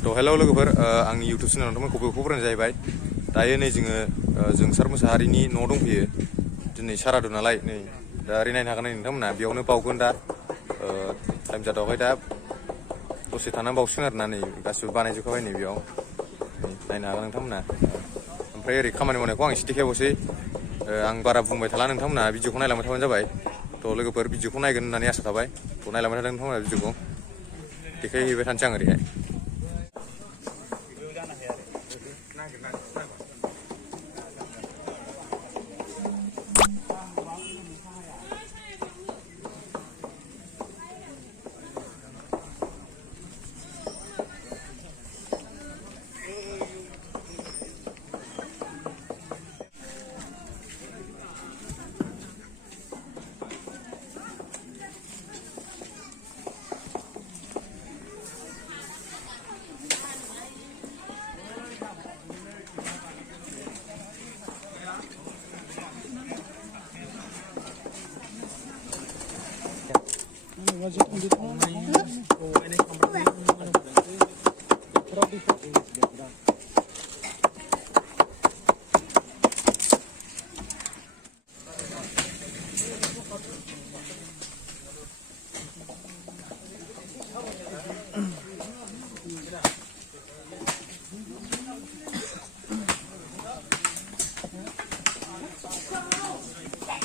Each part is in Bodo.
थ' हेल' लोगोफोर आंनि इउटुब चेनेलाव नोंथांमोनखौबो खबरानो जाहैबाय दायो नै जोङो जोंसार मोसाहारिनि न' दंफैयो दिनै सारादु नालाय नै दा ओरै नायनो हागोन नोंथांमोना बेयावनो बावगोन दा टाइम जाथ'वाखै दा दसे थानानै बावसिगोन आरोना नै गासिबो बानायजोबखाबाय नै बेयाव नायनो हागोन नोंथांमोना ओमफ्राय ओरै खामानि मावनायखौ आं एसे देखायबावसै आं बारा बुंबाय थाला नोंथांमोना भिडिअखौ नायलांबाय थाबानो जाबाय थ' लोगोफोर भिडिअखौ नायगोन होननानै आसा थाबाय थ' नायलांबाय थादों नोंथांमोना भिडिअखौ देखायहैबाय थानोसै आं ओरैहाय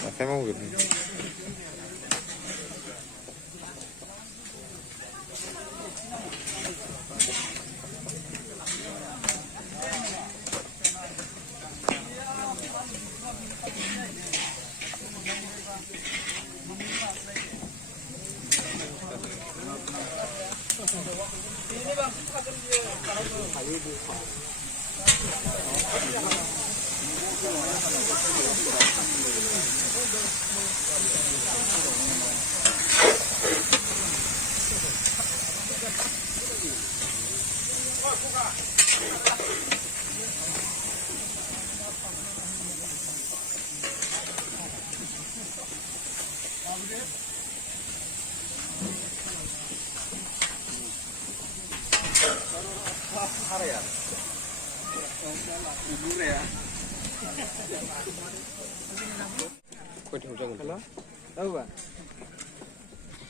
आखाइ मावगोन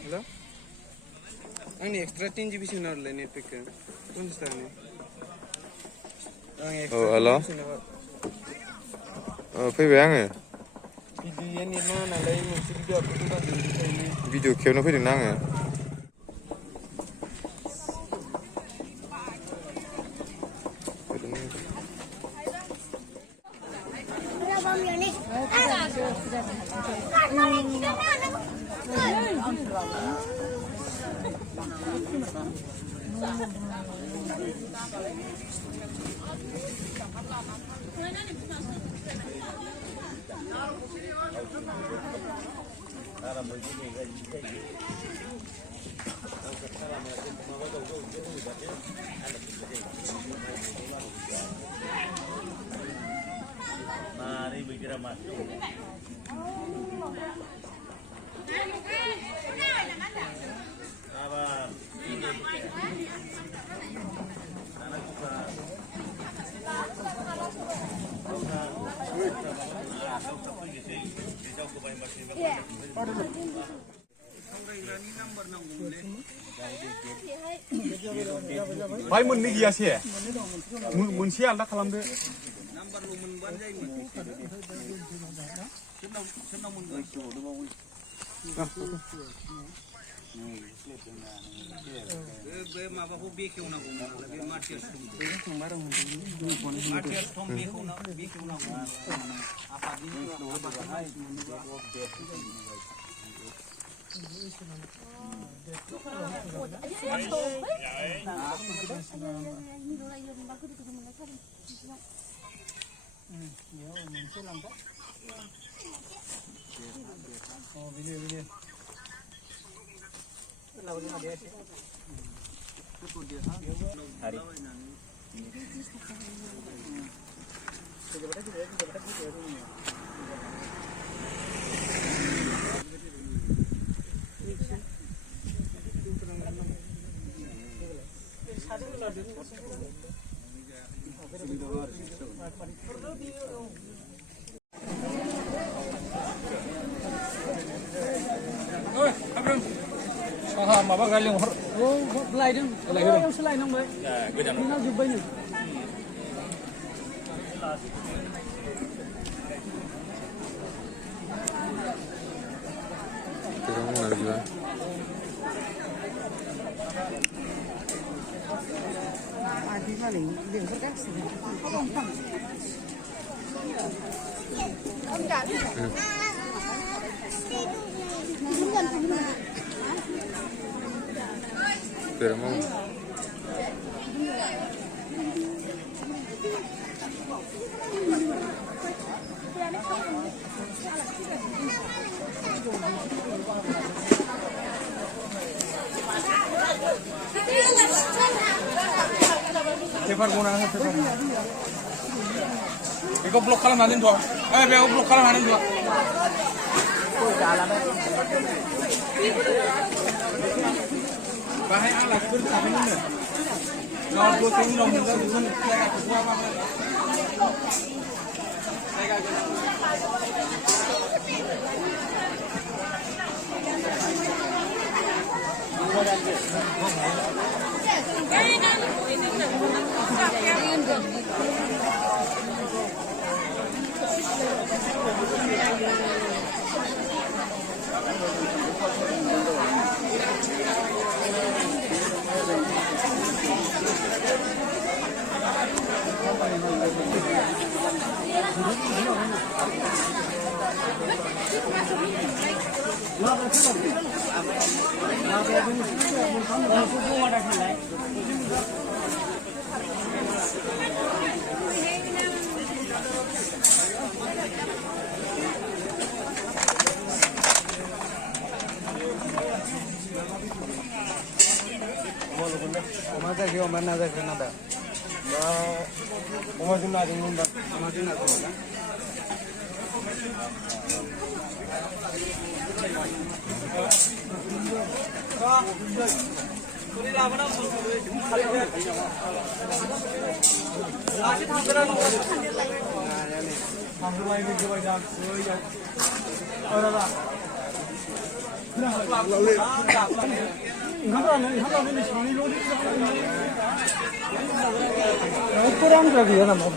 हेल' आंनि एक्सट्रा 10 GB सोनारलाय नेट पेकखौ 50 थाखानि हेल' फैबाय आङो भिडिअ नेट नाङा नालाय मोनसे भिडिअ आपल'ड खालामदों भिडिअ खेबनो फैदोंना आङो भाई मोननै गैयासे मोनसे आलदा खालामदो नाम्बारल' मोनबानो जायोमोन सोरनाव मोनगोन बे माबाखौ बेखेवनांगौ बे मार्टियाल स्टम बेखेवनांगौ आफादनि माबा गारि लिंहर लायदों लायदों सोलायनांबाय नोंनाव जोब्बाय नो Kurang mana juga. Adi paling dengar kan sih. Kurang mau. Paper गना हो पेपार बेखौ ब्लक खालामनानै दोनथ' बेखौ ब्लक खालामनानै दोनथ' बाहाय आलासिफोर थाफैनो उनाव दसे उनाव मोनगोन बेखौ जायगाखौ अमा जायगायाव अमा ना जायगा नादा अमाजों नाजों होनबा अमाजों नाजों Kurang lagi ya nama.